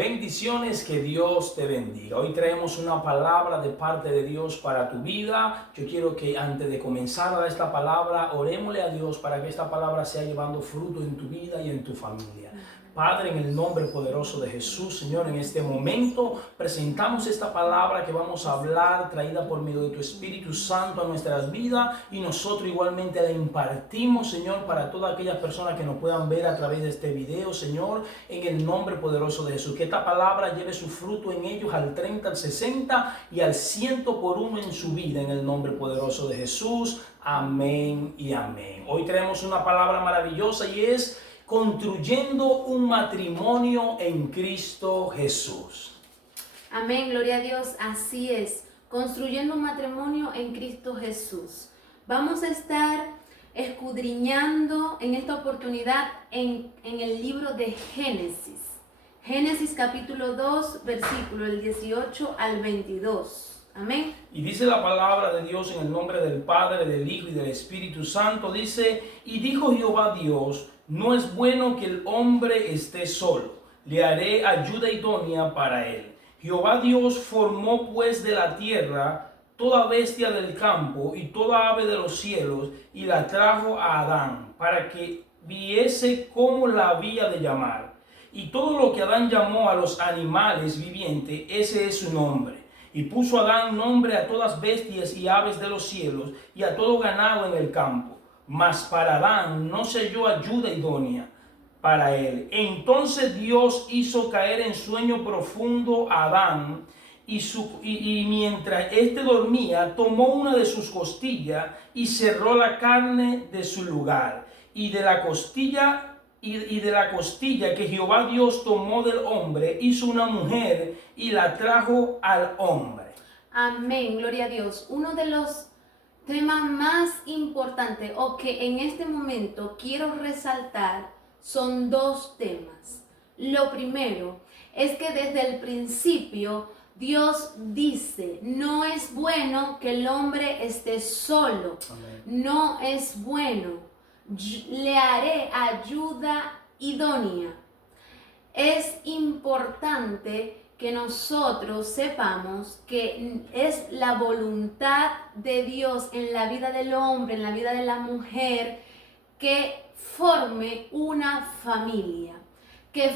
Bendiciones, que Dios te bendiga. Hoy traemos una palabra de parte de Dios para tu vida. Yo quiero que antes de comenzar a dar esta palabra, orémosle a Dios para que esta palabra sea llevando fruto en tu vida y en tu familia. Padre, en el nombre poderoso de Jesús, Señor, en este momento presentamos esta palabra que vamos a hablar, traída por medio de tu Espíritu Santo a nuestras vidas, y nosotros igualmente la impartimos, Señor, para todas aquellas personas que nos puedan ver a través de este video, Señor, en el nombre poderoso de Jesús. Que esta palabra lleve su fruto en ellos al 30, al 60 y al 100 por uno en su vida, en el nombre poderoso de Jesús. Amén y amén. Hoy tenemos una palabra maravillosa y es construyendo un matrimonio en Cristo Jesús. Amén, gloria a Dios, así es, construyendo un matrimonio en Cristo Jesús. Vamos a estar escudriñando en esta oportunidad en el libro de Génesis. Génesis capítulo 2, versículo del 18 al 22. Amén. Y dice la palabra de Dios en el nombre del Padre, del Hijo y del Espíritu Santo. Dice: y dijo Jehová Dios, no es bueno que el hombre esté solo, le haré ayuda idónea para él. Jehová Dios formó pues de la tierra toda bestia del campo y toda ave de los cielos, y la trajo a Adán, para que viese cómo la había de llamar. Y todo lo que Adán llamó a los animales vivientes, ese es su nombre. Y puso Adán nombre a todas bestias y aves de los cielos, y a todo ganado en el campo. Mas para Adán no se halló ayuda idónea para él. Entonces Dios hizo caer en sueño profundo a Adán, y mientras éste dormía, tomó una de sus costillas y cerró la carne de su lugar. Y de la costilla que Jehová Dios tomó del hombre, hizo una mujer y la trajo al hombre. Amén, gloria a Dios. Uno de los temas más importantes o que en este momento quiero resaltar son dos temas. Lo primero es que desde el principio Dios dice: no es bueno que el hombre esté solo. Amén. No es bueno. Le haré ayuda idónea. Es importante que nosotros sepamos que es la voluntad de Dios en la vida del hombre, en la vida de la mujer, que forme una familia, que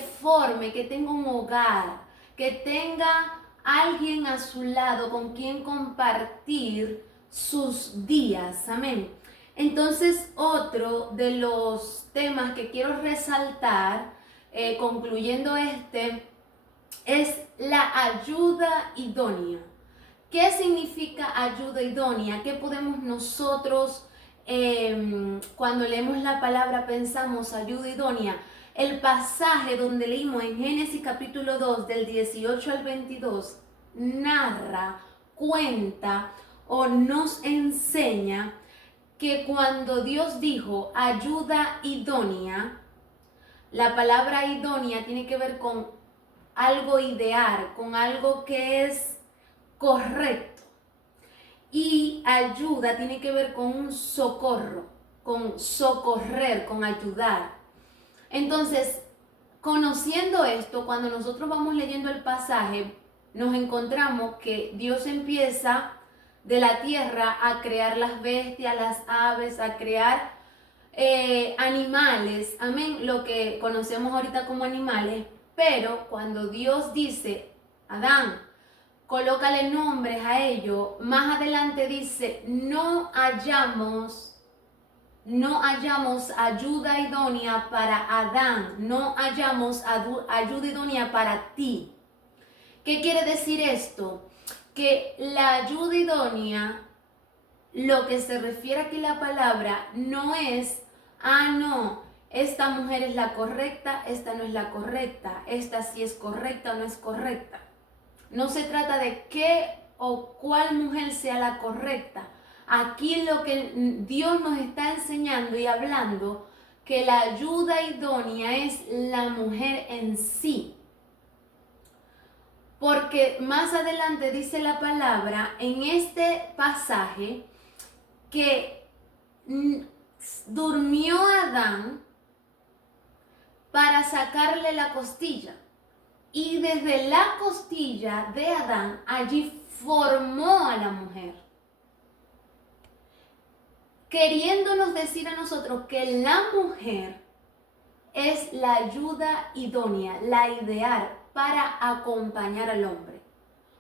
tenga un hogar, que tenga alguien a su lado con quien compartir sus días. Amén. Entonces, otro de los temas que quiero resaltar, concluyendo es la ayuda idónea. ¿Qué significa ayuda idónea? ¿Qué podemos nosotros, cuando leemos la palabra, pensamos ayuda idónea? El pasaje donde leímos en Génesis capítulo 2, del 18 al 22, narra, cuenta o nos enseña que cuando Dios dijo ayuda idónea, la palabra idónea tiene que ver con algo ideal, con algo que es correcto. Y ayuda tiene que ver con un socorro, con socorrer, con ayudar. Entonces, conociendo esto, cuando nosotros vamos leyendo el pasaje, nos encontramos que Dios empieza de la tierra a crear las bestias, las aves, a crear animales, amén, lo que conocemos ahorita como animales. Pero cuando Dios dice: Adán, colócale nombres a ellos, más adelante dice: no hallamos ayuda idónea para Adán, no hallamos ayuda idónea para ti. ¿Qué quiere decir esto? Que la ayuda idónea, lo que se refiere aquí la palabra, no es: no, esta mujer es la correcta, esta no es la correcta, esta sí es correcta o no es correcta. No se trata de qué o cuál mujer sea la correcta. Aquí lo que Dios nos está enseñando y hablando, que la ayuda idónea es la mujer en sí. Porque más adelante dice la palabra en este pasaje que durmió Adán para sacarle la costilla. Y desde la costilla de Adán, allí formó a la mujer. Queriéndonos decir a nosotros que la mujer es la ayuda idónea, la ideal para acompañar al hombre.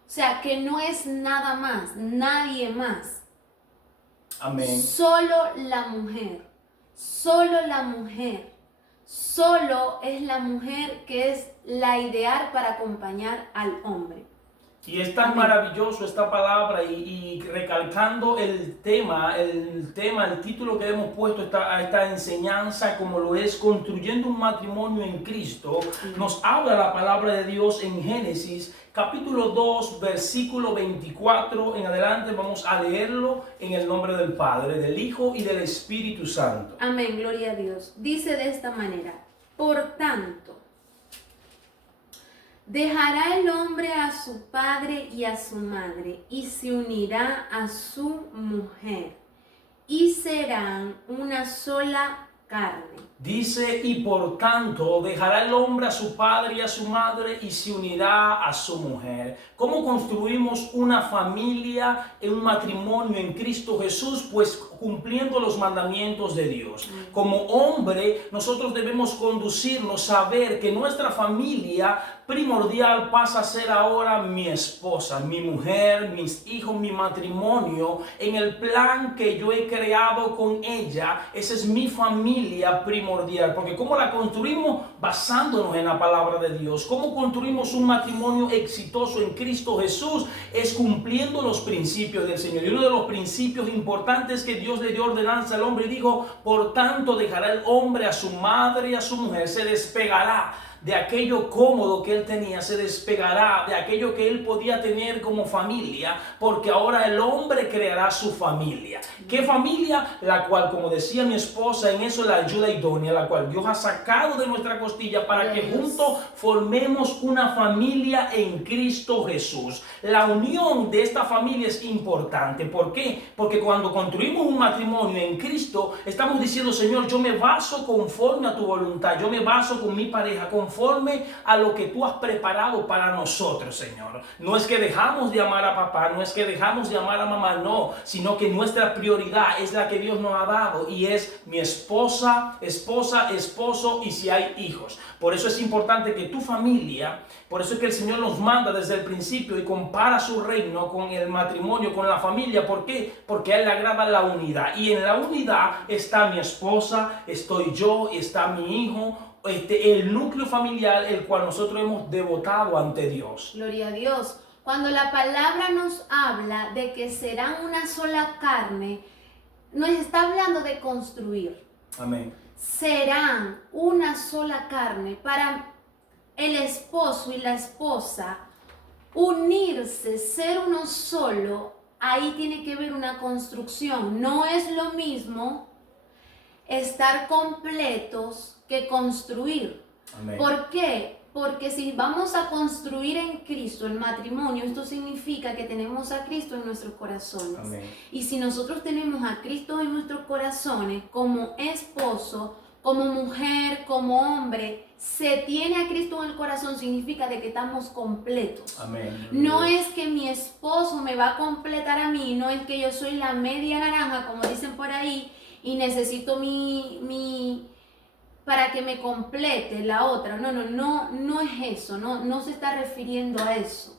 O sea, que no es nada más, nadie más. Amén. Solo la mujer, solo la mujer, solo es la mujer que es la ideal para acompañar al hombre. Y es tan maravilloso esta palabra y recalcando el título que hemos puesto a esta enseñanza, como lo es construyendo un matrimonio en Cristo, nos habla la palabra de Dios en Génesis capítulo 2, versículo 24 en adelante. Vamos a leerlo en el nombre del Padre, del Hijo y del Espíritu Santo. Amén, gloria a Dios. Dice de esta manera: por tanto, dejará el hombre a su padre y a su madre, y se unirá a su mujer, y serán una sola carne. Dice, y por tanto dejará el hombre a su padre y a su madre y se unirá a su mujer. ¿Cómo construimos una familia en un matrimonio en Cristo Jesús? Pues cumpliendo los mandamientos de Dios. Como hombre, nosotros debemos conducirnos, saber que nuestra familia primordial pasa a ser ahora mi esposa, mi mujer, mis hijos, mi matrimonio, en el plan que yo he creado con ella. Esa es mi familia primordial, porque ¿cómo la construimos? Basándonos en la palabra de Dios. ¿Cómo construimos un matrimonio exitoso en Cristo Jesús? Es cumpliendo los principios del Señor. Y uno de los principios importantes que Dios le dio ordenanza al hombre, dijo, por tanto dejará el hombre a su madre y a su mujer, se despegará de aquello cómodo que él tenía, se despegará de aquello que él podía tener como familia, porque ahora el hombre creará su familia. ¿Qué familia? La cual, como decía mi esposa, en eso la ayuda idónea, la cual Dios ha sacado de nuestra costilla para que juntos formemos una familia en Cristo Jesús. La unión de esta familia es importante. ¿Por qué? Porque cuando construimos un matrimonio en Cristo, estamos diciendo, Señor, yo me baso conforme a tu voluntad, yo me baso con mi pareja, conforme a lo que tú has preparado para nosotros, Señor. No es que dejamos de amar a papá, no es que dejamos de amar a mamá, no, sino que nuestra prioridad es la que Dios nos ha dado y es mi esposa, esposo y si hay hijos. Por eso es importante que tu familia, por eso es que el Señor nos manda desde el principio y compara su reino con el matrimonio, con la familia. ¿Por qué? Porque a Él le agrada la unidad. Y en la unidad está mi esposa, estoy yo, está mi hijo, el núcleo familiar, el cual nosotros hemos devotado ante Dios. Gloria a Dios. Cuando la palabra nos habla de que serán una sola carne, nos está hablando de construir. Amén. Serán una sola carne. Para el esposo y la esposa unirse, ser uno solo, ahí tiene que ver una construcción. No es lo mismo estar completos que construir. Amén. ¿Por qué? Porque si vamos a construir en Cristo el matrimonio, esto significa que tenemos a Cristo en nuestros corazones. Amén. Y si nosotros tenemos a Cristo en nuestros corazones, como esposo, como mujer, como hombre, se tiene a Cristo en el corazón, significa de que estamos completos. Amén. No es que mi esposo me va a completar a mí, no es que yo soy la media naranja, como dicen por ahí, y necesito para que me complete la otra. No es eso, no se está refiriendo a eso.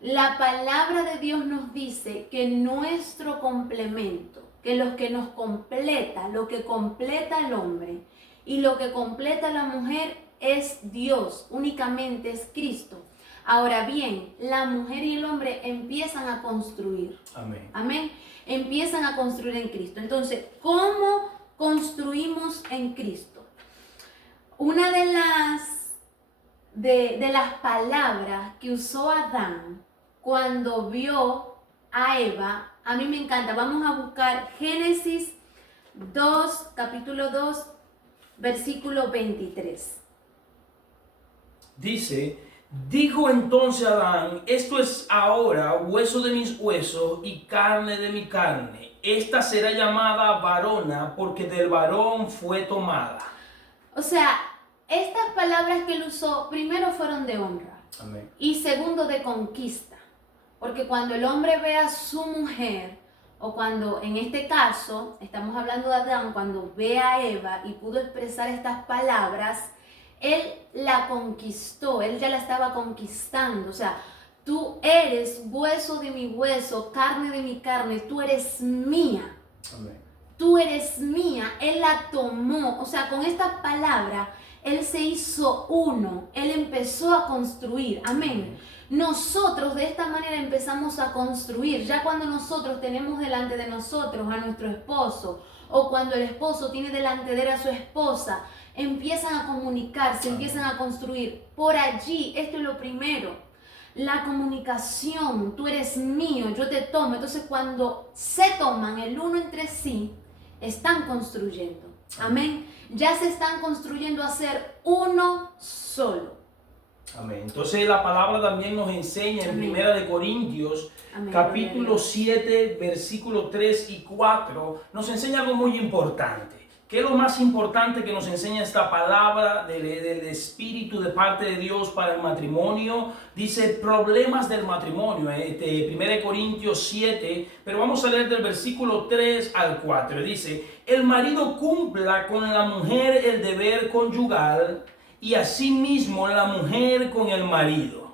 La palabra de Dios nos dice que nuestro complemento, que lo que nos completa, lo que completa al hombre y lo que completa a la mujer es Dios, únicamente es Cristo. Ahora bien, la mujer y el hombre empiezan a construir. Amén. Amén. Empiezan a construir en Cristo. Entonces, ¿cómo construimos en Cristo? Una de las palabras que usó Adán cuando vio a Eva, a mí me encanta. Vamos a buscar Génesis 2, capítulo 2, versículo 23. Dice, dijo entonces Adán, esto es ahora hueso de mis huesos y carne de mi carne. Esta será llamada varona porque del varón fue tomada. O sea, estas palabras que él usó primero fueron de honra. Amén. Y segundo, de conquista. Porque cuando el hombre ve a su mujer, o cuando en este caso, estamos hablando de Adán, cuando ve a Eva y pudo expresar estas palabras, él la conquistó, él ya la estaba conquistando. O sea, tú eres hueso de mi hueso, carne de mi carne, tú eres mía. Amén. Tú eres mía. Él la tomó. O sea, con esta palabra, él se hizo uno. Él empezó a construir. Amén. Nosotros de esta manera empezamos a construir. Ya cuando nosotros tenemos delante de nosotros a nuestro esposo, o cuando el esposo tiene delante de él a su esposa, empiezan a comunicarse, empiezan a construir. Por allí, esto es lo primero. La comunicación, tú eres mío, yo te tomo. Entonces cuando se toman el uno entre sí, están construyendo. Amén. Ya se están construyendo a ser uno solo. Amén. Entonces la palabra también nos enseña en Amén. Primera de Corintios, Amén. capítulo 7, versículos 3 y 4, nos enseña algo muy importante. ¿Qué es lo más importante que nos enseña esta palabra del Espíritu de parte de Dios para el matrimonio? Dice problemas del matrimonio, 1 Corintios 7, pero vamos a leer del versículo 3 al 4. Dice, el marido cumpla con la mujer el deber conyugal y asimismo la mujer con el marido.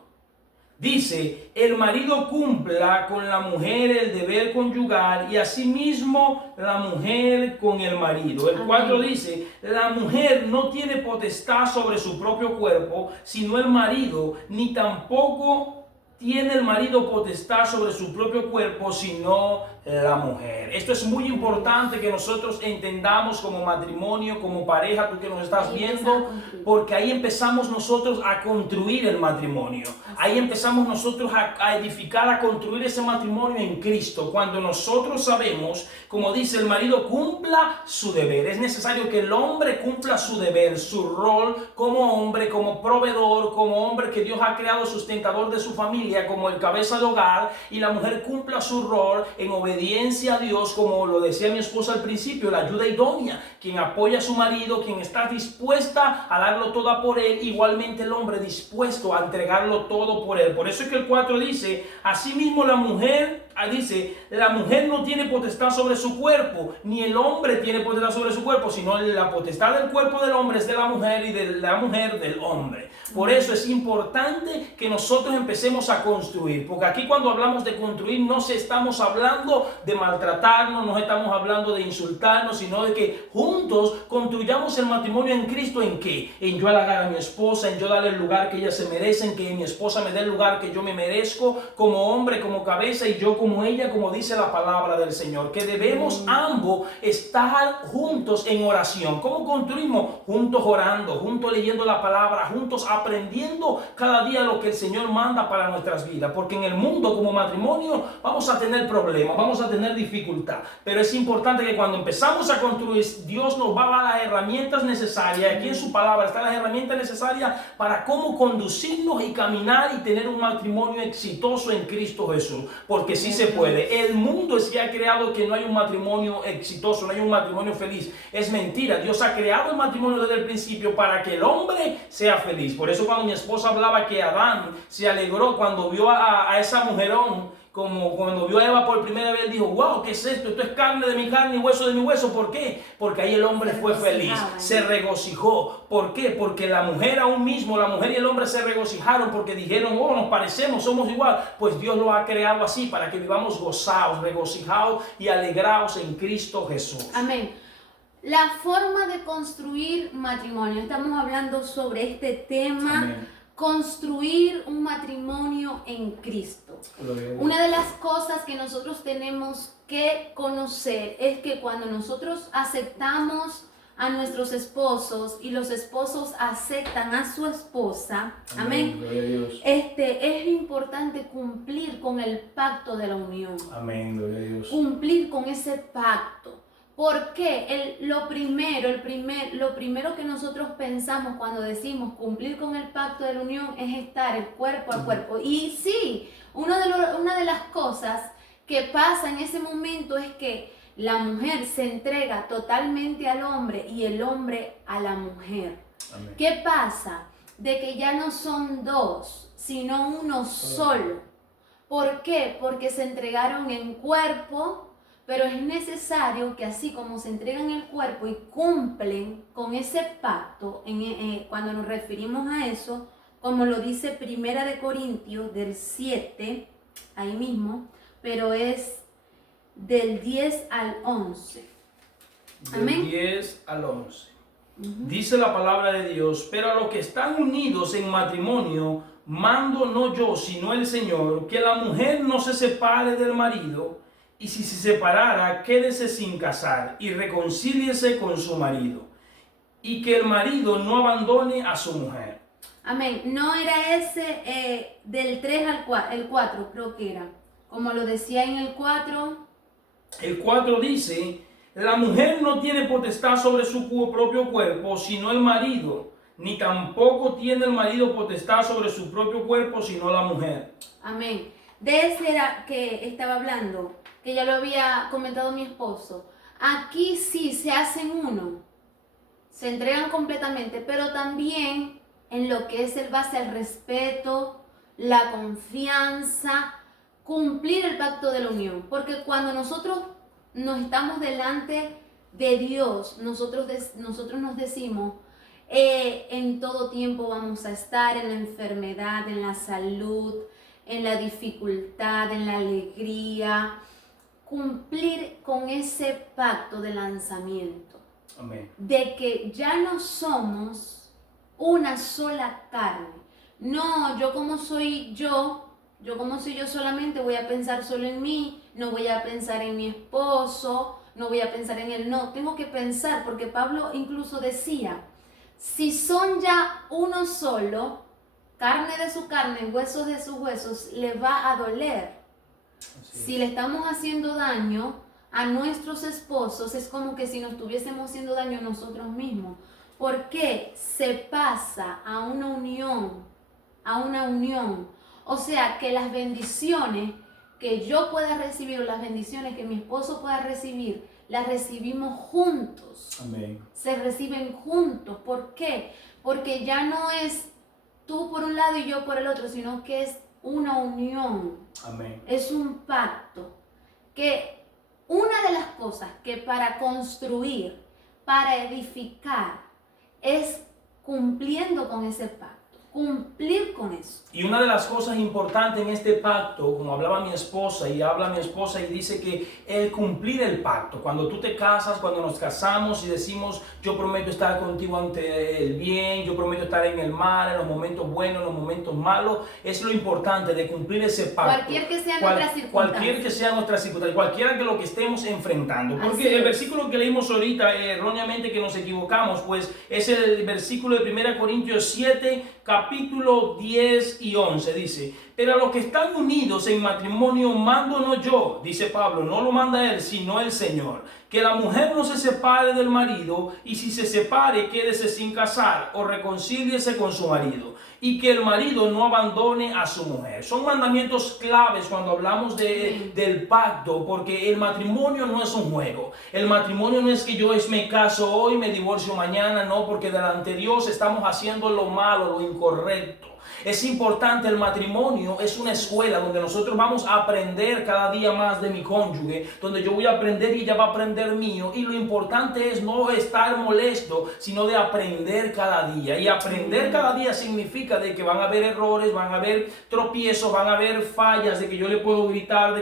Dice, el marido cumpla con la mujer el deber conyugal y asimismo la mujer con el marido. El 4 dice, la mujer no tiene potestad sobre su propio cuerpo, sino el marido, ni tampoco tiene el marido potestad sobre su propio cuerpo, sino la mujer. Esto es muy importante que nosotros entendamos como matrimonio, como pareja, tú que nos estás viendo, porque ahí empezamos nosotros a construir el matrimonio. Ahí empezamos nosotros a edificar, a construir ese matrimonio en Cristo. Cuando nosotros sabemos, como dice, el marido cumpla su deber. Es necesario que el hombre cumpla su deber, su rol como hombre, como proveedor, como hombre que Dios ha creado sustentador de su familia, como el cabeza de hogar, y la mujer cumpla su rol en obediencia a Dios, como lo decía mi esposa al principio, la ayuda idónea, quien apoya a su marido, quien está dispuesta a darlo todo por él, igualmente el hombre dispuesto a entregarlo todo por él. Por eso es que el 4 dice, asimismo la mujer, dice, la mujer no tiene potestad sobre su cuerpo, ni el hombre tiene potestad sobre su cuerpo, sino la potestad del cuerpo del hombre es de la mujer y de la mujer del hombre. Por eso es importante que nosotros empecemos a construir, porque aquí cuando hablamos de construir no estamos hablando de maltratarnos, no estamos hablando de insultarnos, sino de que juntos construyamos el matrimonio en Cristo. ¿En qué? En yo halagar a mi esposa, en yo darle el lugar que ella se merece, en que mi esposa me dé el lugar que yo me merezco como hombre, como cabeza, y yo como ella, como dice la palabra del Señor, que debemos ambos estar juntos en oración. ¿Cómo construimos? Juntos orando, juntos leyendo la palabra, juntos aprendiendo cada día lo que el Señor manda para nuestras vidas, porque en el mundo como matrimonio vamos a tener problemas, vamos a tener dificultad, pero es importante que cuando empezamos a construir, Dios nos va a dar las herramientas necesarias. Aquí en su palabra están las herramientas necesarias para cómo conducirnos y caminar y tener un matrimonio exitoso en Cristo Jesús, porque sí se puede. El mundo es que ha creado que no hay un matrimonio exitoso, no hay un matrimonio feliz. Es mentira. Dios ha creado el matrimonio desde el principio para que el hombre sea feliz. Por eso cuando mi esposa hablaba que Adán se alegró cuando vio a esa mujerón, como cuando vio a Eva por primera vez, dijo, wow, ¿qué es esto? Esto es carne de mi carne y hueso de mi hueso. ¿Por qué? Porque ahí el hombre fue feliz, se regocijó. ¿Por qué? Porque la mujer aún mismo, la mujer y el hombre se regocijaron porque dijeron, oh, nos parecemos, somos igual. Pues Dios lo ha creado así para que vivamos gozados, regocijados y alegrados en Cristo Jesús. Amén. La forma de construir matrimonio, estamos hablando sobre este tema. Amén. Construir un matrimonio en Cristo. Una de las cosas que nosotros tenemos que conocer es que cuando nosotros aceptamos a nuestros esposos y los esposos aceptan a su esposa, amén, Gloria a Dios. es importante cumplir con el pacto de la unión. Amén, gloria a Dios. Cumplir con ese pacto. ¿Por qué? Lo primero que nosotros pensamos cuando decimos cumplir con el pacto de la unión es estar el cuerpo al cuerpo. Y sí, una de las cosas que pasa en ese momento es que la mujer se entrega totalmente al hombre y el hombre a la mujer. Amén. ¿Qué pasa? de que ya no son dos, sino uno solo. ¿Por qué? Porque se entregaron en cuerpo, pero es necesario que así como se entregan el cuerpo y cumplen con ese pacto, cuando nos referimos a eso, como lo dice Primera de Corintios del 7, ahí mismo, pero es del 10 al 11. Del 10 al 11. Dice la palabra de Dios: pero a los que están unidos en matrimonio, mando no yo, sino el Señor, que la mujer no se separe del marido, y si se separara, quédese sin casar, y reconcíliese con su marido, y que el marido no abandone a su mujer. Amén. No era ese del 3 al 4, el 4 creo que era. Como lo decía en el 4. El 4 dice: la mujer no tiene potestad sobre su propio cuerpo, sino el marido, ni tampoco tiene el marido potestad sobre su propio cuerpo, sino la mujer. Amén. De ese era que estaba hablando, que ya lo había comentado mi esposo. Aquí sí se hacen uno, se entregan completamente, pero también en lo que es el base al respeto, la confianza, cumplir el pacto de la unión. Porque cuando nosotros nos estamos delante de Dios, nosotros nos decimos, en todo tiempo vamos a estar, en la enfermedad, en la salud, en la dificultad, en la alegría, cumplir con ese pacto de lanzamiento. Amén. De que ya no somos una sola carne. No, yo como soy yo solamente voy a pensar solo en mí, no voy a pensar en mi esposo, no voy a pensar en él, no, tengo que pensar, porque Pablo incluso decía, si son ya uno solo, carne de su carne, huesos de sus huesos, le va a doler. Si le estamos haciendo daño a nuestros esposos, es como que si nos estuviésemos haciendo daño a nosotros mismos. ¿Por qué? Se pasa a una unión, O sea, que las bendiciones que yo pueda recibir o las bendiciones que mi esposo pueda recibir, las recibimos juntos. Amén. Se reciben juntos. ¿Por qué? Porque ya no es tú por un lado y yo por el otro, sino que es una unión. Amén. Es un pacto. Que una de las cosas que para construir, para edificar, es cumpliendo con ese pacto. Cumplir con eso. Y una de las cosas importantes en este pacto, como hablaba mi esposa y habla mi esposa y dice que el cumplir el pacto, cuando tú te casas, cuando nos casamos y decimos yo prometo estar contigo ante el bien, yo prometo estar en el mal, en los momentos buenos, en los momentos malos, es lo importante de cumplir ese pacto. Cualquier que sea nuestra circunstancia. Cualquier que sea nuestra circunstancia, cualquiera que lo que estemos enfrentando. Porque Así el es. versículo que leímos ahorita, erróneamente que nos equivocamos, pues es el versículo de 1 Corintios 7, capítulo 10 y 11, dice: pero a los que están unidos en matrimonio mando no yo, dice Pablo, no lo manda él, sino el Señor, que la mujer no se separe del marido, y si se separe, quédese sin casar, o reconcíliese con su marido, y que el marido no abandone a su mujer. Son mandamientos claves cuando hablamos del pacto, porque el matrimonio no es un juego. El matrimonio no es que yo me caso hoy, me divorcio mañana, no, porque delante de Dios estamos haciendo lo malo, lo incorrecto. Es importante, el matrimonio es una escuela donde nosotros vamos a aprender cada día más de mi cónyuge, donde yo voy a aprender y ella va a aprender mío, y lo importante es no estar molesto, sino de aprender cada día. Y aprender cada día significa de que van a haber errores, van a haber tropiezos, van a haber fallas, de que yo le puedo gritar,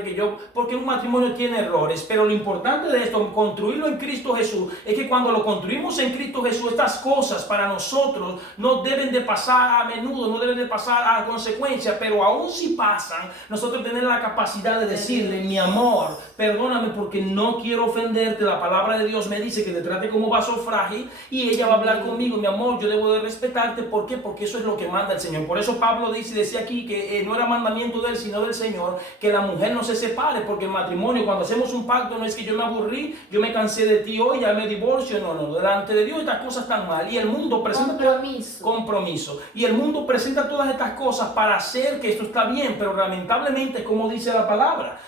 porque un matrimonio tiene errores, pero lo importante de esto, construirlo en Cristo Jesús, es que cuando lo construimos en Cristo Jesús, estas cosas para nosotros no deben de pasar a menudo, no deben de pasar a consecuencia, pero aún si pasan, nosotros tenemos la capacidad de decirle: mi amor, perdóname porque no quiero ofenderte, la palabra de Dios me dice que te trate como vaso frágil, y ella va a hablar conmigo: mi amor, yo debo de respetarte. ¿Por qué? Porque eso es lo que manda el Señor. Por eso Pablo decía aquí que no era mandamiento de él, sino del Señor, que la mujer no se separe, porque el matrimonio, cuando hacemos un pacto, no es que yo me aburrí, yo me cansé de ti hoy, ya me divorcio, no, delante de Dios estas cosas están mal, y el mundo presenta compromiso, y el mundo presenta todo todas estas cosas para hacer que esto está bien, pero lamentablemente, como dice la palabra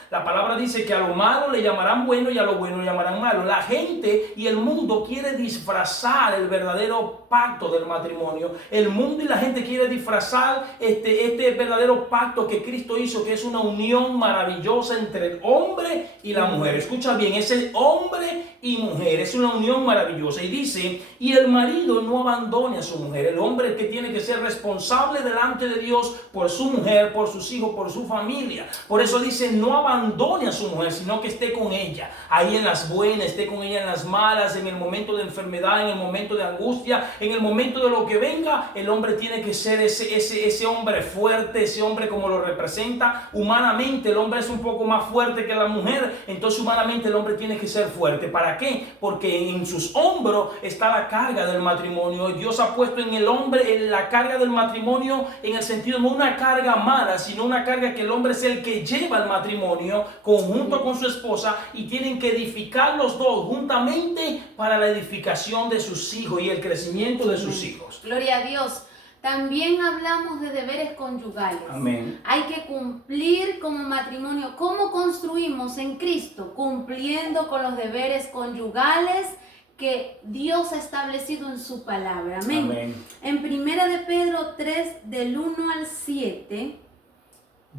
dice que a lo malo le llamarán bueno y a lo bueno le llamarán malo. La gente y el mundo quiere disfrazar el verdadero pacto del matrimonio. El mundo y la gente quiere disfrazar este verdadero pacto que Cristo hizo, que es una unión maravillosa entre el hombre y la mujer. Escucha bien, es el hombre y mujer, es una unión maravillosa. Y dice, y el marido no abandone a su mujer. El hombre que tiene que ser responsable delante de Dios por su mujer, por sus hijos, por su familia. Por eso dice, no abandone a su mujer, sino que esté con ella, ahí en las buenas, esté con ella en las malas, en el momento de enfermedad, en el momento de angustia, en el momento de lo que venga. El hombre tiene que ser ese hombre fuerte, ese hombre como lo representa. Humanamente el hombre es un poco más fuerte que la mujer, entonces humanamente el hombre tiene que ser fuerte. ¿Para qué? Porque en sus hombros está la carga del matrimonio. Dios ha puesto en el hombre la carga del matrimonio, en el sentido no una carga mala, sino una carga que el hombre es el que lleva el matrimonio conjunto con su esposa, y tienen que edificar los dos juntamente para la edificación de sus hijos y el crecimiento de sus hijos. Gloria a Dios. También hablamos de deberes conyugales. Amén. Hay que cumplir como matrimonio. ¿Cómo construimos en Cristo? Cumpliendo con los deberes conyugales que Dios ha establecido en su palabra. Amén. Amén. En 1 de Pedro 3, del 1 al 7,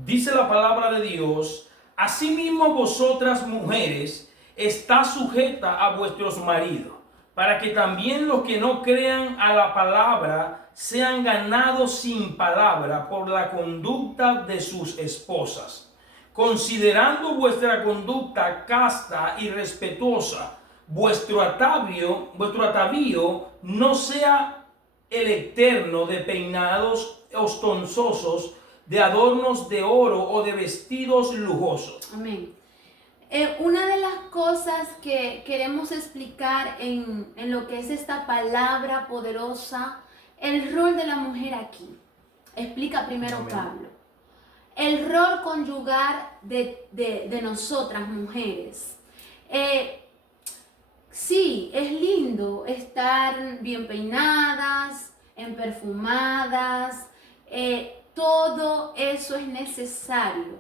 dice la palabra de Dios: asimismo vosotras mujeres, está sujeta a vuestros maridos, para que también los que no crean a la palabra sean ganados sin palabra por la conducta de sus esposas, considerando vuestra conducta casta y respetuosa. Vuestro atavío no sea el eterno de peinados ostentosos, de adornos de oro o de vestidos lujosos. amén. Una de las cosas que queremos explicar en lo que es esta palabra poderosa, el rol de la mujer aquí. Explica primero Amén. Pablo. El rol conyugal de nosotras mujeres. Sí, es lindo estar bien peinadas, perfumadas, todo eso es necesario,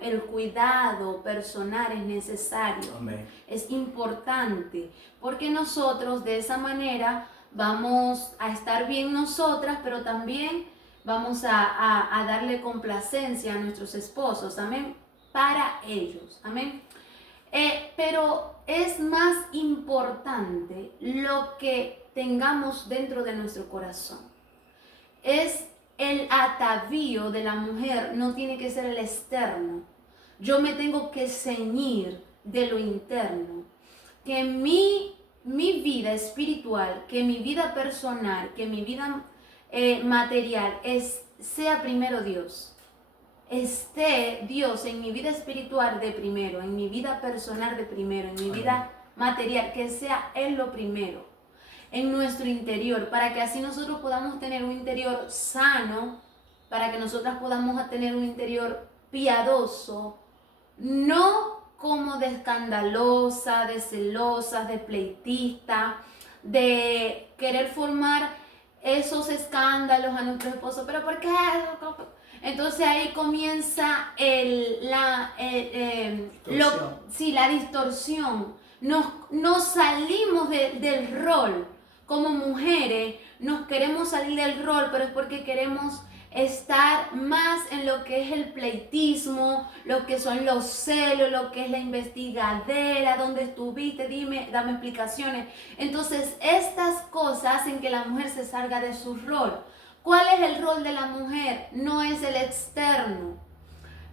el cuidado personal es necesario. Amén. Es importante, porque nosotros de esa manera vamos a estar bien nosotras, pero también vamos a darle complacencia a nuestros esposos, amén, para ellos, amén. Pero es más importante lo que tengamos dentro de nuestro corazón. Es el atavío de la mujer, no tiene que ser el externo. Yo me tengo que ceñir de lo interno. Que mi vida espiritual, que mi vida personal, que mi vida material sea primero Dios. Esté Dios en mi vida espiritual de primero, en mi vida personal de primero, en mi vida material, que sea Él lo primero, en nuestro interior, para que así nosotros podamos tener un interior sano, para que nosotras podamos tener un interior piadoso, no como de escandalosa, de celosa, de pleitista, de querer formar esos escándalos a nuestro esposo. ¿Pero por qué? Entonces ahí comienza la distorsión. Nos salimos del rol. Como mujeres nos queremos salir del rol, pero es porque queremos estar más en lo que es el pleitismo, lo que son los celos, lo que es la investigadera, dónde estuviste, dame explicaciones. Entonces estas cosas hacen que la mujer se salga de su rol. ¿Cuál es el rol de la mujer? No es el externo.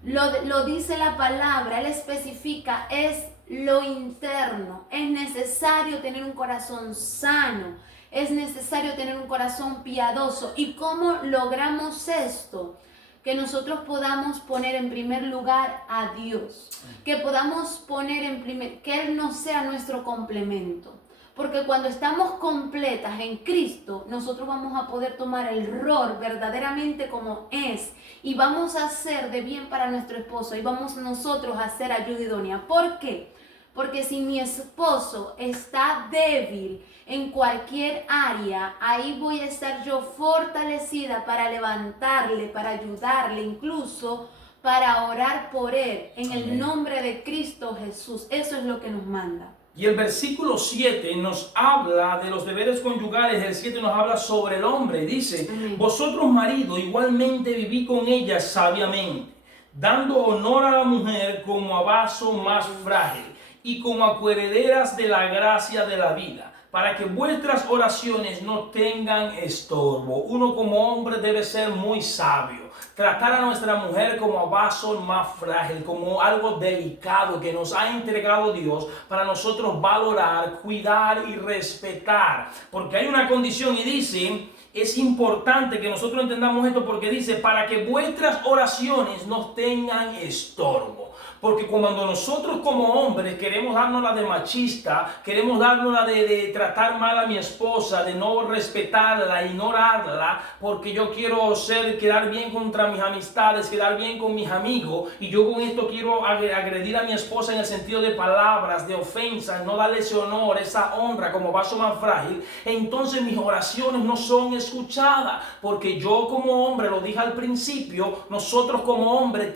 Lo dice la palabra, él especifica, es lo interno. Es necesario tener un corazón sano, es necesario tener un corazón piadoso. ¿Y cómo logramos esto? Que nosotros podamos poner en primer lugar a Dios, que podamos poner que Él no sea nuestro complemento. Porque cuando estamos completas en Cristo, nosotros vamos a poder tomar el rol verdaderamente como es. Y vamos a hacer de bien para nuestro esposo. Y vamos nosotros a hacer ayuda idónea. ¿Por qué? Porque si mi esposo está débil en cualquier área, ahí voy a estar yo fortalecida para levantarle, para ayudarle, incluso para orar por él en el Amén. nombre de Cristo Jesús. Eso es lo que nos manda. Y el versículo 7 nos habla de los deberes conyugales. El 7 nos habla sobre el hombre. Dice, Amén. vosotros maridos igualmente vivid con ella sabiamente, dando honor a la mujer como a vaso más frágil y como a coherederas de la gracia de la vida, para que vuestras oraciones no tengan estorbo. Uno como hombre debe ser muy sabio. Tratar a nuestra mujer como a vaso más frágil, como algo delicado que nos ha entregado Dios para nosotros valorar, cuidar y respetar. Porque hay una condición y dice, es importante que nosotros entendamos esto porque dice, para que vuestras oraciones no tengan estorbo. Porque cuando nosotros como hombres queremos darnos la de machista, queremos darnos la de tratar mal a mi esposa, de no respetarla, ignorarla, porque yo quiero quedar bien contra mis amistades, quedar bien con mis amigos, y yo con esto quiero agredir a mi esposa en el sentido de palabras, de ofensas, no darle ese honor, esa honra como vaso más frágil, entonces mis oraciones no son escuchadas, porque yo como hombre, lo dije al principio, nosotros como hombres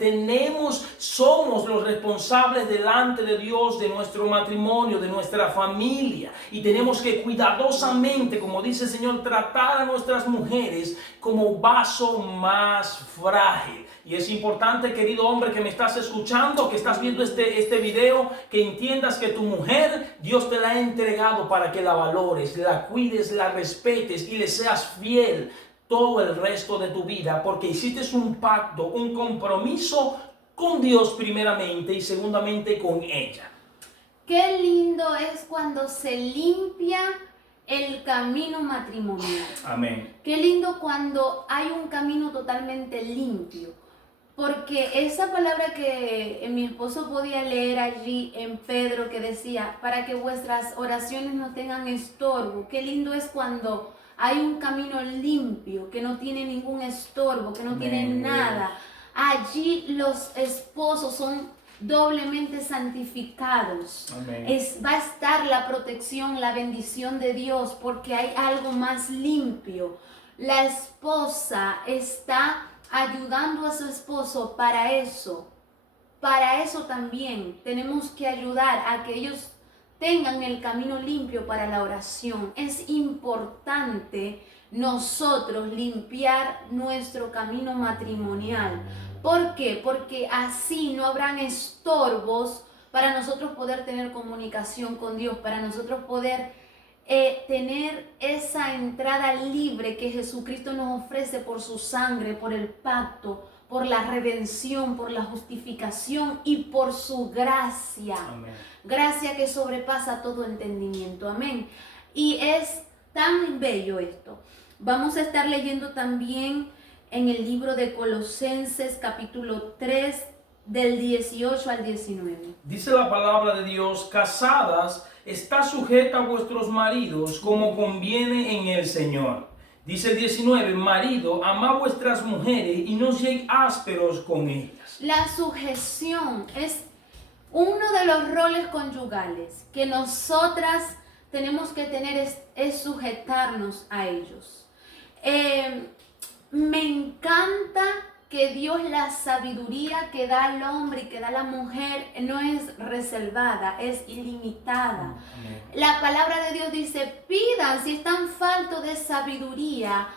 somos los responsables delante de Dios de nuestro matrimonio, de nuestra familia, y tenemos que cuidadosamente, como dice el Señor, tratar a nuestras mujeres como vaso más frágil. Y es importante, querido hombre que me estás escuchando, que estás viendo este video, que entiendas que tu mujer, Dios te la ha entregado para que la valores, la cuides, la respetes y le seas fiel todo el resto de tu vida, porque hiciste un pacto, un compromiso con Dios primeramente y segundamente con ella. Qué lindo es cuando se limpia el camino matrimonial. Amén. Qué lindo cuando hay un camino totalmente limpio. Porque esa palabra que mi esposo podía leer allí en Pedro, que decía, para que vuestras oraciones no tengan estorbo. Qué lindo es cuando hay un camino limpio, que no tiene ningún estorbo, que no tiene nada. Allí los esposos son doblemente santificados. Va a estar la protección, la bendición de Dios, porque hay algo más limpio. La esposa está ayudando a su esposo para eso. Para eso también tenemos que ayudar a que ellos tengan el camino limpio para la oración. Es importante nosotros limpiar nuestro camino matrimonial. ¿Por qué? Porque así no habrán estorbos para nosotros poder tener comunicación con Dios, para nosotros poder tener esa entrada libre que Jesucristo nos ofrece por su sangre, por el pacto, por la redención, por la justificación y por su gracia. Amén. Gracia que sobrepasa todo entendimiento. Amén. Y es tan bello esto. Vamos a estar leyendo también en el libro de Colosenses capítulo 3 del 18 al 19. Dice la palabra de Dios, casadas, está sujeta a vuestros maridos como conviene en el Señor. Dice el 19, marido, amad vuestras mujeres y no seáis ásperos con ellas. La sujeción es uno de los roles conyugales que nosotras tenemos que tener, es sujetarnos a ellos. Me encanta que Dios, la sabiduría que da al hombre y que da a la mujer no es reservada, es ilimitada. Amén. La palabra de Dios dice, pidan, si están faltos de sabiduría,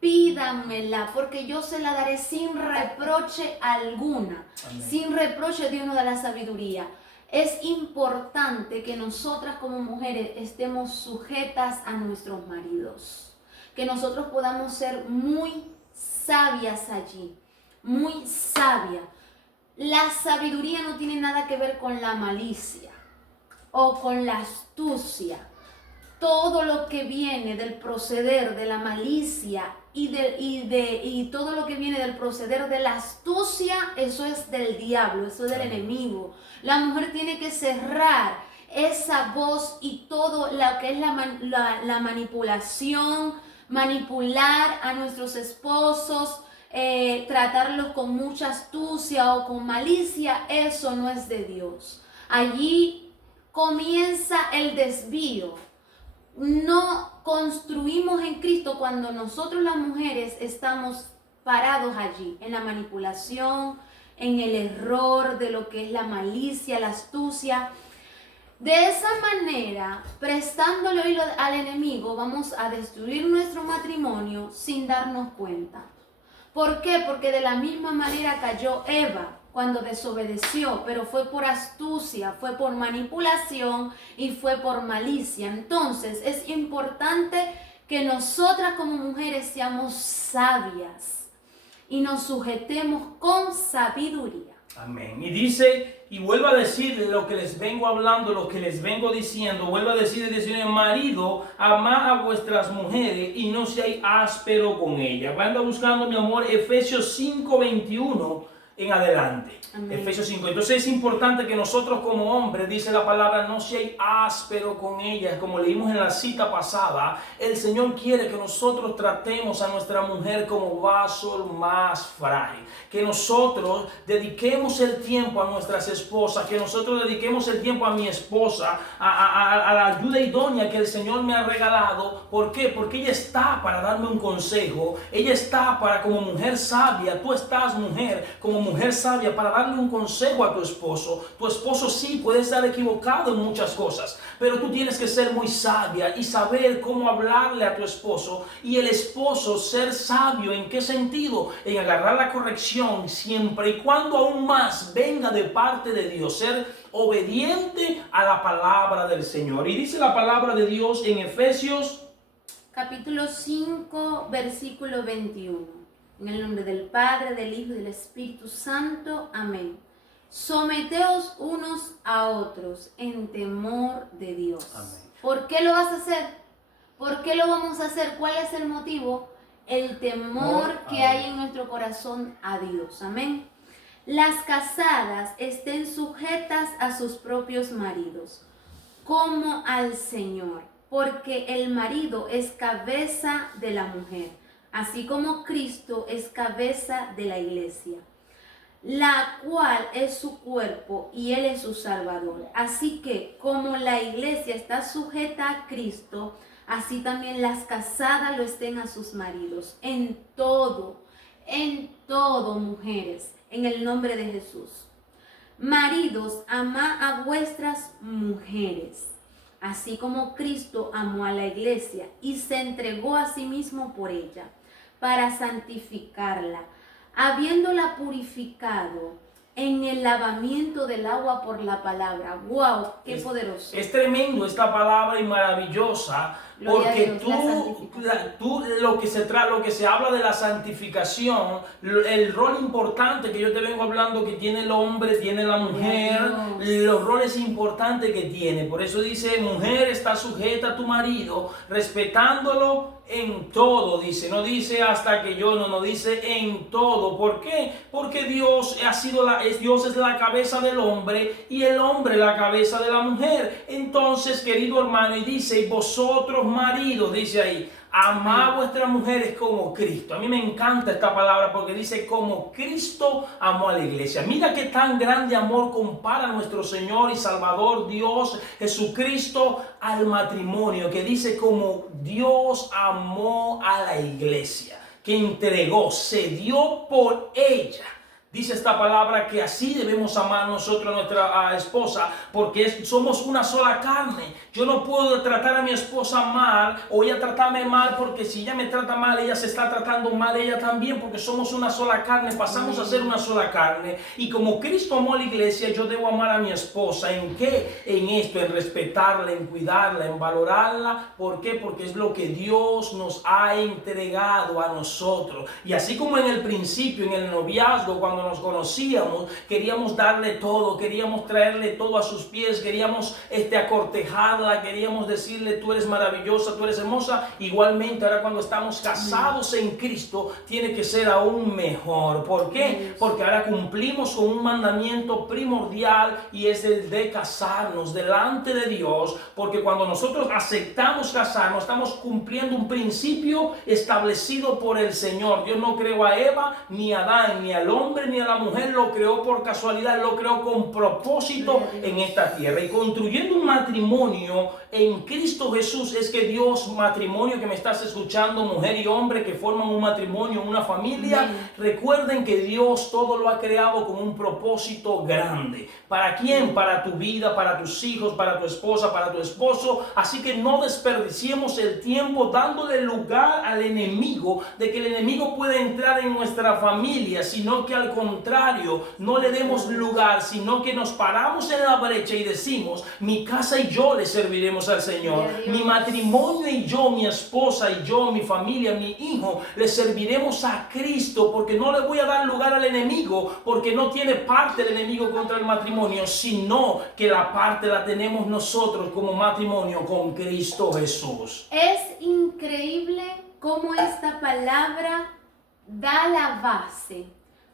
pídanmela, porque yo se la daré sin reproche alguna. Amén. Sin reproche Dios nos da la sabiduría. Es importante que nosotras como mujeres estemos sujetas a nuestros maridos, que nosotros podamos ser muy sabias allí, muy sabia. La sabiduría no tiene nada que ver con la malicia o con la astucia. Todo lo que viene del proceder de la malicia y todo lo que viene del proceder de la astucia, eso es del diablo, eso es del enemigo. La mujer tiene que cerrar esa voz y todo lo que es la manipulación, manipular a nuestros esposos, tratarlos con mucha astucia o con malicia, eso no es de Dios. Allí comienza el desvío. No construimos en Cristo cuando nosotros las mujeres estamos parados allí, en la manipulación, en el error de lo que es la malicia, la astucia. De esa manera, prestándole oído al enemigo, vamos a destruir nuestro matrimonio sin darnos cuenta. ¿Por qué? Porque de la misma manera cayó Eva cuando desobedeció, pero fue por astucia, fue por manipulación y fue por malicia. Entonces, es importante que nosotras como mujeres seamos sabias y nos sujetemos con sabiduría. Amén. Y dice, y vuelvo a decir lo que les vengo hablando, lo que les vengo diciendo, vuelvo a decir, marido, amad a vuestras mujeres y no seáis áspero con ellas. Anda buscando, mi amor, Efesios 5:21 en adelante. Amén. Efesios 5. Entonces es importante que nosotros como hombres, dice la palabra, no seáis áspero con ellas. Como leímos en la cita pasada, el Señor quiere que nosotros tratemos a nuestra mujer como vaso más frágil. Que nosotros dediquemos el tiempo a nuestras esposas, que nosotros dediquemos el tiempo a mi esposa, a la ayuda idónea que el Señor me ha regalado. ¿Por qué? Porque ella está para darme un consejo, ella está para, como mujer sabia, tú estás, mujer, como mujer sabia, para darle un consejo a tu esposo. Tu esposo sí puede estar equivocado en muchas cosas, pero tú tienes que ser muy sabia y saber cómo hablarle a tu esposo, y el esposo ser sabio. ¿En qué sentido? En agarrar la corrección siempre y cuando aún más venga de parte de Dios, ser obediente a la palabra del Señor. Y dice la palabra de Dios en Efesios capítulo 5, versículo 21. En el nombre del Padre, del Hijo y del Espíritu Santo. Amén. Someteos unos a otros en temor de Dios. Amén. ¿Por qué lo vas a hacer? ¿Por qué lo vamos a hacer? ¿Cuál es el motivo? El temor que hay en nuestro corazón a Dios. Amén. Las casadas estén sujetas a sus propios maridos, como al Señor, porque el marido es cabeza de la mujer, así como Cristo es cabeza de la iglesia, la cual es su cuerpo y Él es su Salvador. Así que, como la iglesia está sujeta a Cristo, así también las casadas lo estén a sus maridos. En todo, mujeres, en el nombre de Jesús. Maridos, amad a vuestras mujeres, así como Cristo amó a la iglesia y se entregó a sí mismo por ella, para santificarla, habiéndola purificado en el lavamiento del agua por la palabra. ¡Wow! ¡Qué poderoso! Es tremendo esta palabra y maravillosa, porque tú lo que se habla de la santificación, el rol importante que yo te vengo hablando que tiene el hombre, tiene la mujer, los roles importantes que tiene. Por eso dice, mujer, está sujeta a tu marido, respetándolo en todo, dice, no dice hasta que yo, no dice en todo. ¿Por qué? Porque Dios Dios es la cabeza del hombre y el hombre la cabeza de la mujer. Entonces, querido hermano, y dice, vosotros maridos, dice ahí, amad a vuestras mujeres como Cristo. A mí me encanta esta palabra porque dice como Cristo amó a la iglesia. Mira qué tan grande amor compara nuestro Señor y Salvador Dios Jesucristo al matrimonio, que dice como Dios amó a la iglesia, que entregó, se dio por ella. Dice esta palabra que así debemos amar nosotros a nuestra esposa, porque somos una sola carne. Yo no puedo tratar a mi esposa mal o ella tratarme mal, porque si ella me trata mal, ella se está tratando mal ella también, porque somos una sola carne, pasamos a ser una sola carne. Y como Cristo amó a la iglesia, yo debo amar a mi esposa. ¿En qué? En esto, en respetarla, en cuidarla, en valorarla. ¿Por qué? Porque es lo que Dios nos ha entregado a nosotros. Y así como en el principio, en el noviazgo, cuando nos conocíamos, queríamos darle todo, queríamos traerle todo a sus pies, queríamos acortejarla, queríamos decirle, tú eres maravillosa, tú eres hermosa. Igualmente ahora cuando estamos casados en Cristo, tiene que ser aún mejor. ¿Por qué? Porque ahora cumplimos con un mandamiento primordial, y es el de casarnos delante de Dios, porque cuando nosotros aceptamos casarnos, estamos cumpliendo un principio establecido por el Señor. Dios no creó a Eva, ni a Adán, ni al hombre, ni ni a la mujer lo creó por casualidad, lo creó con propósito en esta tierra. Y construyendo un matrimonio en Cristo Jesús es que Dios, matrimonio que me estás escuchando, mujer y hombre que forman un matrimonio, una familia, recuerden que Dios todo lo ha creado con un propósito grande. ¿Para quién? Para tu vida, para tus hijos, para tu esposa, para tu esposo. Así que no desperdiciemos el tiempo dándole lugar al enemigo, de que el enemigo puede entrar en nuestra familia, sino que al contrario, no le demos lugar, sino que nos paramos en la brecha y decimos, mi casa y yo le serviremos al Señor, mi matrimonio y yo, mi esposa y yo, mi familia, mi hijo, le serviremos a Cristo, porque no le voy a dar lugar al enemigo, porque no tiene parte el enemigo contra el matrimonio, sino que la parte la tenemos nosotros como matrimonio con Cristo Jesús. Es increíble cómo esta palabra da la base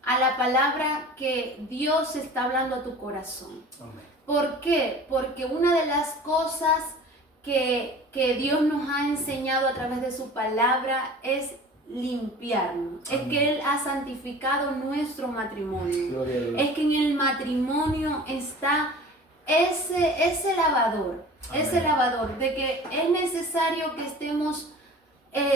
a la palabra que Dios está hablando a tu corazón. Amén. ¿Por qué? Porque una de las cosas que Dios nos ha enseñado a través de su palabra es limpiarnos. Amén. Es que Él ha santificado nuestro matrimonio. Es que en el matrimonio está ese lavador. Amén. Ese lavador de que es necesario que estemos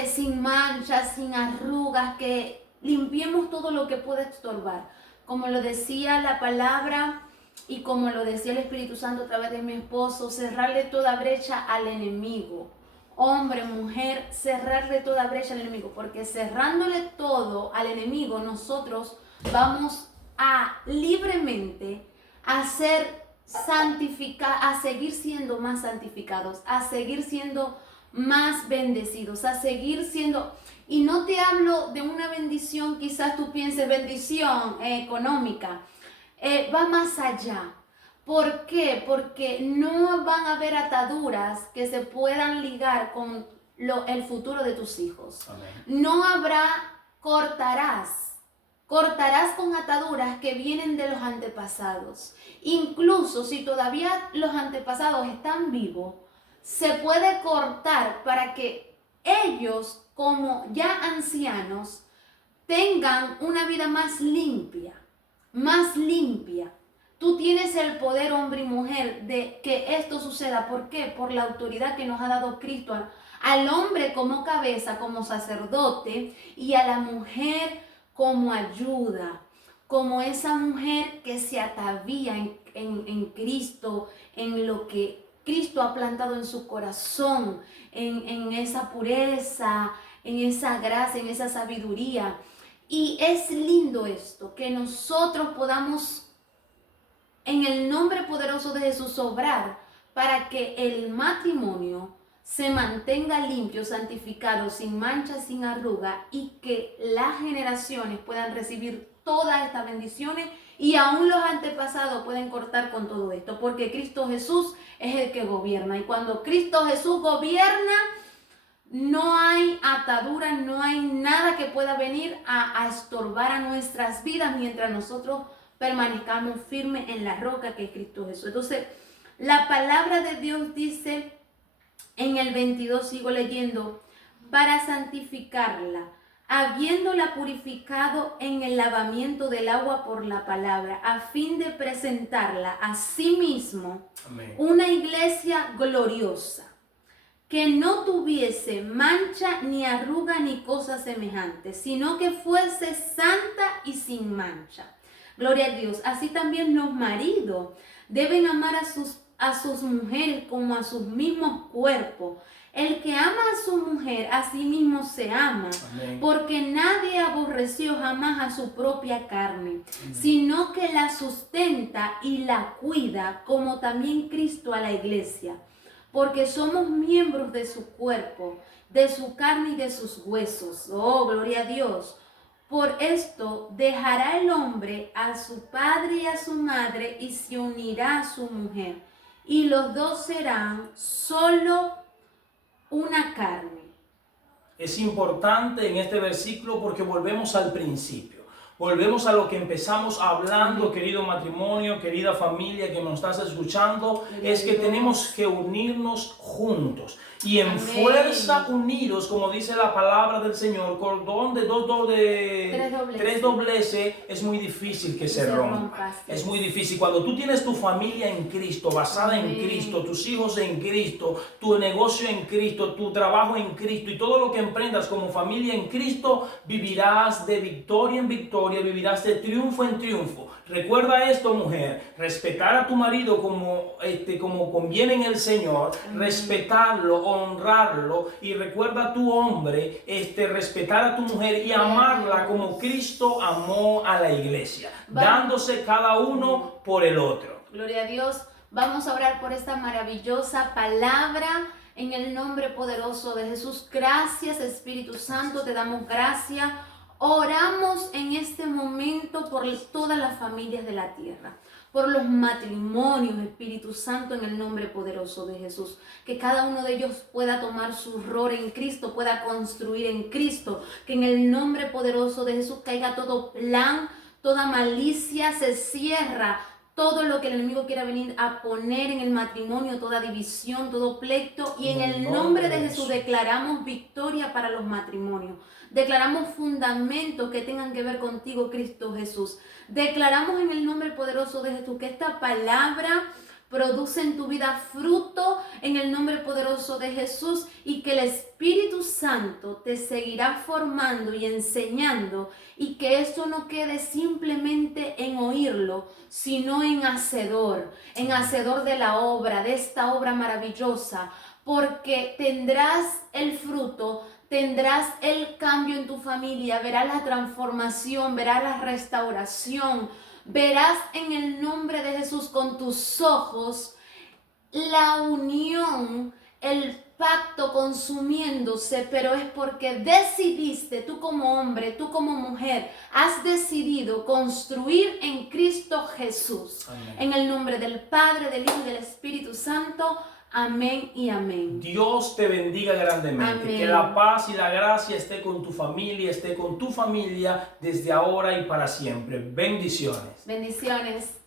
sin manchas, sin arrugas, que limpiemos todo lo que pueda estorbar. Como lo decía la palabra y como lo decía el Espíritu Santo a través de mi esposo, cerrarle toda brecha al enemigo. Hombre, mujer, cerrarle toda brecha al enemigo, porque cerrándole todo al enemigo, nosotros vamos a libremente hacer santificar, a seguir siendo más santificados, a seguir siendo más bendecidos, a seguir siendo, y no te hablo de una bendición, quizás tú pienses bendición económica, va más allá. ¿Por qué? Porque no van a haber ataduras que se puedan ligar con el futuro de tus hijos. Amén. No habrá, cortarás con ataduras que vienen de los antepasados. Incluso si todavía los antepasados están vivos, se puede cortar para que ellos, como ya ancianos, tengan una vida más limpia, más limpia. Tú tienes el poder, hombre y mujer, de que esto suceda. ¿Por qué? Por la autoridad que nos ha dado Cristo al hombre como cabeza, como sacerdote, y a la mujer como ayuda, como esa mujer que se atavía en Cristo, en lo que Cristo ha plantado en su corazón, en esa pureza, en esa gracia, en esa sabiduría. Y es lindo esto, que nosotros podamos, en el nombre poderoso de Jesús, obrar para que el matrimonio se mantenga limpio, santificado, sin mancha, sin arruga, y que las generaciones puedan recibir todas estas bendiciones, y aún los antepasados pueden cortar con todo esto, porque Cristo Jesús es el que gobierna, y cuando Cristo Jesús gobierna, no hay atadura, no hay nada que pueda venir a estorbar a nuestras vidas mientras nosotros permanezcamos firmes en la roca que es Cristo Jesús. Entonces, la palabra de Dios dice en el 22, sigo leyendo, para santificarla, habiéndola purificado en el lavamiento del agua por la palabra, a fin de presentarla a sí mismo, amén, una iglesia gloriosa, que no tuviese mancha, ni arruga, ni cosa semejante, sino que fuese santa y sin mancha. Gloria a Dios. Así también los maridos deben amar a sus mujeres como a sus mismos cuerpos. El que ama a su mujer, a sí mismo se ama. Amén. Porque nadie aborreció jamás a su propia carne, amén, sino que la sustenta y la cuida, como también Cristo a la iglesia. Porque somos miembros de su cuerpo, de su carne y de sus huesos. Oh, gloria a Dios. Por esto dejará el hombre a su padre y a su madre y se unirá a su mujer, y los dos serán solo una carne. Es importante en este versículo porque volvemos al principio. Volvemos a lo que empezamos hablando, querido matrimonio, querida familia que nos estás escuchando, es que tenemos que unirnos juntos. Y en Amén. fuerza unidos, como dice la palabra del Señor, cordón de tres dobleces, es muy difícil que se rompa. Es muy difícil. Cuando tú tienes tu familia en Cristo, basada en Cristo, tus hijos en Cristo, tu negocio en Cristo, tu trabajo en Cristo y todo lo que emprendas como familia en Cristo, vivirás de victoria en victoria, vivirás de triunfo en triunfo. Recuerda esto, mujer, respetar a tu marido como conviene en el Señor, respetarlo, honrarlo, y recuerda a tu hombre, respetar a tu mujer y amarla como Cristo amó a la iglesia, dándose cada uno por el otro. Gloria a Dios. Vamos a orar por esta maravillosa palabra en el nombre poderoso de Jesús. Gracias, Espíritu Santo, te damos gracias. Oramos en este momento por todas las familias de la tierra, por los matrimonios, Espíritu Santo, en el nombre poderoso de Jesús. Que cada uno de ellos pueda tomar su rol en Cristo, pueda construir en Cristo. Que en el nombre poderoso de Jesús caiga todo plan, toda malicia, se cierra todo lo que el enemigo quiera venir a poner en el matrimonio, toda división, todo pleito. Y en el nombre de Jesús declaramos victoria para los matrimonios. Declaramos fundamentos que tengan que ver contigo, Cristo Jesús. Declaramos en el nombre poderoso de Jesús que esta palabra produce en tu vida fruto en el nombre poderoso de Jesús, y que el Espíritu Santo te seguirá formando y enseñando, y que eso no quede simplemente en oírlo, sino en hacedor de la obra, de esta obra maravillosa, porque tendrás el fruto, tendrás el cambio en tu familia, verás la transformación, verás la restauración. Verás en el nombre de Jesús con tus ojos la unión, el pacto consumiéndose, pero es porque decidiste, tú como hombre, tú como mujer, has decidido construir en Cristo Jesús. Amén. En el nombre del Padre, del Hijo y del Espíritu Santo. Amén y amén. Dios te bendiga grandemente. Amén. Que la paz y la gracia esté con tu familia, desde ahora y para siempre. Bendiciones. Bendiciones.